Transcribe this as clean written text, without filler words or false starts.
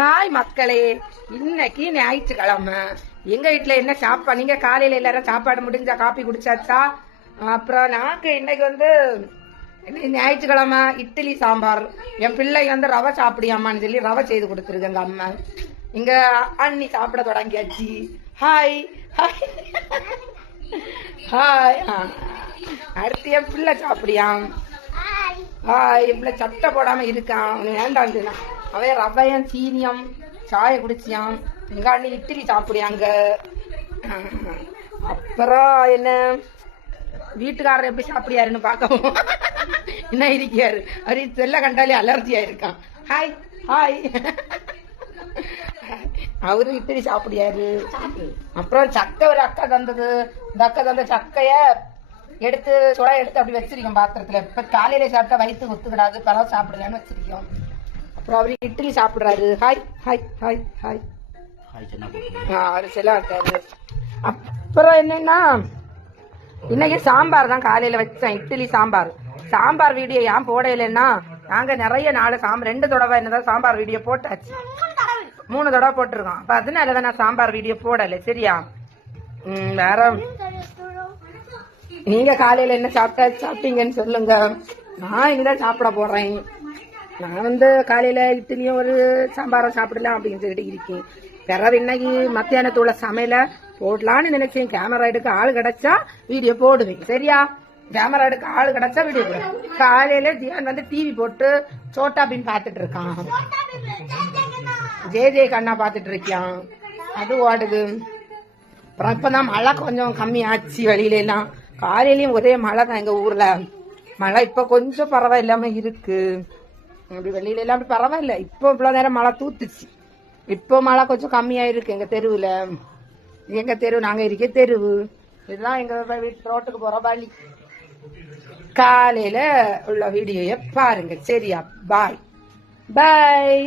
Hi மக்களே, இன்னைக்கு ஞாயிற்றுக்கிழமை. எங்க வீட்டுல என்ன சாப்பாடு? நீங்க காலையில எல்லாரும் சாப்பாடு முடிஞ்சா காப்பி குடிச்சாச்சா? அப்புறம் நாங்க இன்னைக்கு ஞாயிற்றுக்கிழமை இட்லி சாம்பார். என் பிள்ளை ரவை சாப்பிடியாமான்னு சொல்லி ரவை செய்து கொடுத்துருக்கேங்க அம்மா. இங்க அண்ணி சாப்பிட தொடங்கியாச்சு. Hi hi hi. அடுத்து என் பிள்ளை சாப்பிடியாம். ஹாய். என் பிள்ளை சட்டை போடாம இருக்கான். வேண்டாம், அவன் ரவையும் சீனியம் சாய குடிச்சியான். எங்க அண்ணி இட்லி சாப்பிடியாங்க. அப்புறம் என்ன வீட்டுக்காரர் எப்படி சாப்பிடியாருன்னு பார்க்கவும் என்ன இருக்காரு. அவரு செல்ல கண்டாலே அலர்ஜியா இருக்கான். Hi hi. அவரு இட்லி சாப்பிடியாரு. அப்புறம் சக்கை ஒரு அக்கா தந்தது. இந்த அக்கா தந்த சக்கைய எடுத்து சுடா எடுத்து அப்படி வச்சிருக்கோம் பாத்திரத்துல. இப்ப காலையில சாப்பிட்டா வயிற்று ஒத்துக்கிடாது, பரவாயில்ல சாப்பிடுறேன்னு வச்சிருக்கோம். அப்புறம் அவரு இட்லி சாப்பிடுறாரு. Hi hi hi hi. அவரு செல்ல இருக்காரு. அப்புறம் என்னன்னா இன்னைக்கு சாம்பார் தான் காலையில வச்சேன். இட்லி சாம்பார். சாம்பார் வீடியோ ஏன் போடலைன்னா நாங்க நிறைய நாள் சாம்பார் 2 தடவை என்னதான் சாம்பார் வீடியோ போட்டாச்சு. 3 தடவை போட்டிருக்கோம். அப்ப அதனாலதான் நான் சாம்பார் வீடியோ போடல. சரியா? வேற நீங்க காலையில என்ன சாப்பிட்டீங்கன்னு சொல்லுங்க. நான் இனிதான் சாப்பிட போறேன். நான் காலையில இட்லியும் ஒரு சாம்பாரம் சாப்பிடலாம் அப்படின்னு சொல்லிட்டு இருக்கேன். பிறகு இன்னைக்கு மத்தியானத்தோட சமையல போடலான்னு நினைச்சேன். கேமரா எடுக்க ஆள் கிடைச்சா வீடியோ போடுவேன். சரியா? கேமரா எடுக்க ஆள் கிடைச்சா வீடியோ போடுவேன். காலையில தியான் டிவி போட்டு சோட்டா பீம் பாத்துட்டு இருக்கான். ஜே கண்ணா பாத்துட்டு இருக்கான். அது ஓடுது. அப்புறம் இப்பதான் மழை கொஞ்சம் கம்மி ஆச்சு. வெளியில எல்லாம் காலையிலயும் ஒரே மழை தான் எங்க ஊர்ல. மழை இப்ப கொஞ்சம் பரவாயில்லாம இருக்கு. அப்படி வெளியில எல்லாம் அப்படி பரவாயில்ல. இப்போ இவ்வளவு நேரம் மழை தூத்துச்சு. இப்போ மழை கொஞ்சம் கம்மியா இருக்கு எங்க தெருவுல. எங்க தெரு நாங்க இருக்க தெருவு இதுதான் எங்க வீட்டு ரோட்டுக்கு போற வழி. காலையில உள்ள வீடியோய பாருங்க. சரியா? பாய் பாய்.